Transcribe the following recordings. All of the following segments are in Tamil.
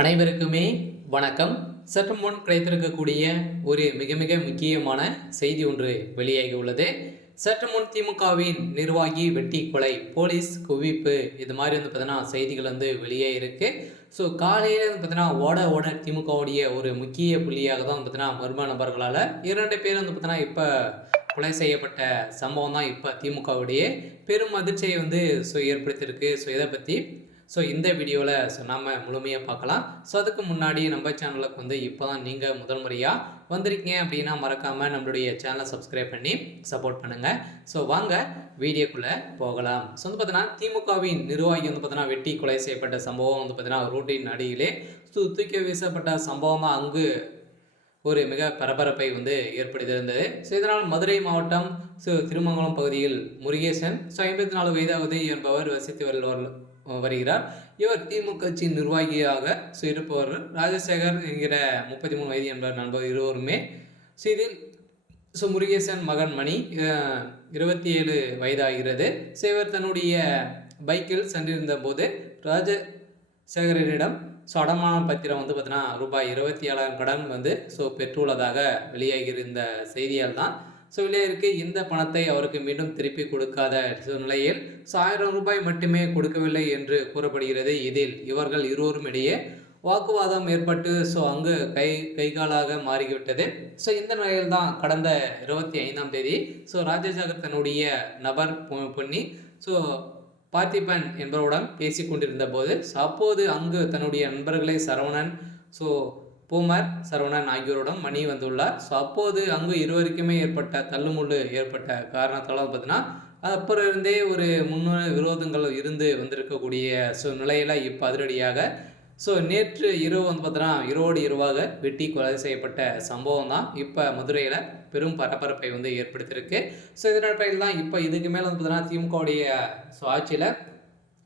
அனைவருக்குமே வணக்கம். சற்று முன் கிடைத்திருக்கக்கூடிய ஒரு மிக மிக முக்கியமான செய்தி ஒன்று வெளியாகி உள்ளது. சற்று முன் திமுகவின் நிர்வாகி வெட்டி கொலை, போலீஸ் குவிப்பு, இது மாதிரி பார்த்தீங்கன்னா செய்திகள் வெளியே இருக்கு. ஸோ காலையில் பார்த்தீங்கன்னா ஓட திமுகவுடைய ஒரு முக்கிய புள்ளியாக தான் பார்த்தீங்கன்னா மர்ம நபர்களால் 2 பேர் பார்த்தீங்கன்னா இப்போ கொலை செய்யப்பட்ட சம்பவம் தான் இப்போ திமுகவுடைய பெரும் அதிர்ச்சியை ஏற்படுத்தியிருக்கு. ஸோ இதை பற்றி இந்த வீடியோவில் நாம் முழுமையாக பார்க்கலாம். ஸோ அதுக்கு முன்னாடி நம்ம சேனலுக்கு இப்போ தான் நீங்கள் முதல் முறையாக வந்திருக்கீங்க அப்படின்னா மறக்காமல் நம்மளுடைய சேனலை சப்ஸ்கிரைப் பண்ணி சப்போர்ட் பண்ணுங்கள். ஸோ வாங்க வீடியோக்குள்ளே போகலாம். ஸோ பார்த்தீங்கன்னா திமுகவின் நிர்வாகி பார்த்தீங்கன்னா வெட்டி கொலை செய்யப்பட்ட சம்பவம் பார்த்தீங்கன்னா ரோட்டின் அடியிலே தூக்கி வீசப்பட்ட சம்பவம் தான் அங்கு ஒரு மிக பரபரப்பை ஏற்படுத்தியிருந்தது. ஸோ இதனால் மதுரை மாவட்டம் திருமங்கலம் பகுதியில் முருகேசன் 54 வயதாவது என்பவர் வசித்து வருகிறார். இவர் திமுக கட்சியின் நிர்வாகியாக இருப்பவர். ராஜசேகர் என்கிற 33 வயது என்பவர் நண்பர் இருவருமே. இதில் முருகேசன் மகன் மணி 27 வயதாகிறது. இவர் தன்னுடைய பைக்கில் சென்றிருந்த போது ராஜசேகரனிடம் அடமான பத்திரம் பார்த்தீங்கன்னா ரூபாய் 27,000 கடன் பெற்றுள்ளதாக வெளியாகியிருந்த செய்தியால் தான் வெளியாயிருக்கு. இந்த பணத்தை அவருக்கு மீண்டும் திருப்பி கொடுக்காத நிலையில் 1000 ரூபாய் மட்டுமே கொடுக்கவில்லை என்று கூறப்படுகிறது. இதில் இவர்கள் இருவரும் இடையே வாக்குவாதம் ஏற்பட்டு அங்கு கைகாலாக மாறிவிட்டது. இந்த நிலையில் தான் கடந்த 25ஆம் தேதி ராஜசேகர் தன்னுடைய நபர் பொன்னி பார்த்திபன் என்பவருடன் பேசி கொண்டிருந்த போது அப்போது அங்கு தன்னுடைய நண்பர்களை சரவணன் பூமர் சரவணன் ஆகியோருடன் மணி வந்துள்ளார். அப்போது அங்கு இருவருக்குமே ஏற்பட்ட தள்ளுமுள்ளு ஏற்பட்ட காரணத்தால் பார்த்தீங்கன்னா அப்புறம் இருந்தே ஒரு முன்னணி விரோதங்கள் வந்திருக்கக்கூடிய நிலையில் இப்போ அதிரடியாக நேற்று இரவு பார்த்தீங்கன்னா இரவோடு இரவாக வெட்டி கொலை செய்யப்பட்ட சம்பவம் தான் இப்போ மதுரையில் பெரும் பரபரப்பை ஏற்படுத்தியிருக்கு. இதன் அடிப்படையில் தான் இப்போ இதுக்கு மேலே பார்த்தீங்கன்னா திமுகவுடைய ஆட்சியில்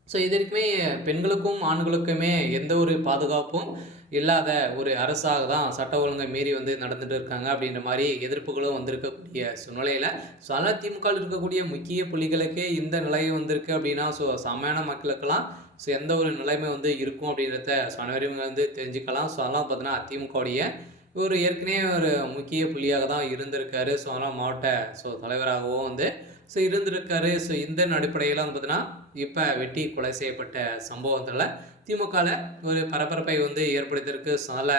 இதற்குமே பெண்களுக்கும் ஆண்களுக்குமே எந்த ஒரு பாதுகாப்பும் இல்லாத ஒரு அரசாக தான் சட்ட ஒழுங்கை மீறி நடந்துட்டு இருக்காங்க அப்படின்ற மாதிரி எதிர்ப்புகளும் வந்திருக்கக்கூடிய சூழ்நிலையில் அதனால் திமுக இருக்கக்கூடிய முக்கிய புள்ளிகளுக்கே இந்த நிலை வந்திருக்கு அப்படின்னா சாமானிய மக்களுக்கெல்லாம் எந்த ஒரு நிலைமை இருக்கும் அப்படின்றத அனைவரும் தெரிஞ்சுக்கலாம். அதெல்லாம் பார்த்தீங்கன்னா திமுகவுடைய ஒரு ஏற்கனவே ஒரு முக்கிய புள்ளியாக தான் இருந்திருக்காரு. அதெல்லாம் மாவட்ட தலைவராகவும் இருந்திருக்காரு. இந்த அடிப்படையில் பார்த்தீங்கன்னா இப்போ வெட்டி கொலை செய்யப்பட்ட சம்பவத்தில் திமுகவில் ஒரு பரபரப்பை ஏற்படுத்தியிருக்கு. அதனால்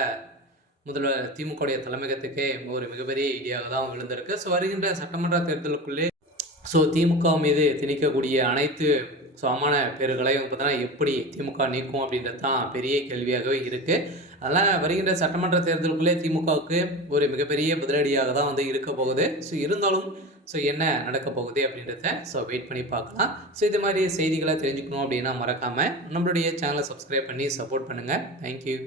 முதல்வர் திமுகவுடைய தலைமையகத்துக்கே ஒரு மிகப்பெரிய ஐடியாக தான் விழுந்திருக்கு. வருகின்ற சட்டமன்ற தேர்தலுக்குள்ளே திமுக மீது திணிக்கக்கூடிய அனைத்து சமமான பேர்களையும் பார்த்தீங்கன்னா எப்படி திமுக நீக்கும் அப்படின்றது தான் பெரிய கேள்வியாகவே இருக்குது. அதனால் வருகின்ற சட்டமன்ற தேர்தலுக்குள்ளே திமுகவுக்கு ஒரு மிகப்பெரிய பதிலடியாக தான் இருக்க போகுது. இருந்தாலும் என்ன நடக்க போகுது அப்படின்றத வெயிட் பண்ணி பார்க்கலாம். இது மாதிரி செய்திகளை தெரிஞ்சுக்கணும் அப்படின்னா மறக்காமல் நம்மளுடைய சேனலை சப்ஸ்கிரைப் பண்ணி சப்போர்ட் பண்ணுங்கள். தேங்க்யூ.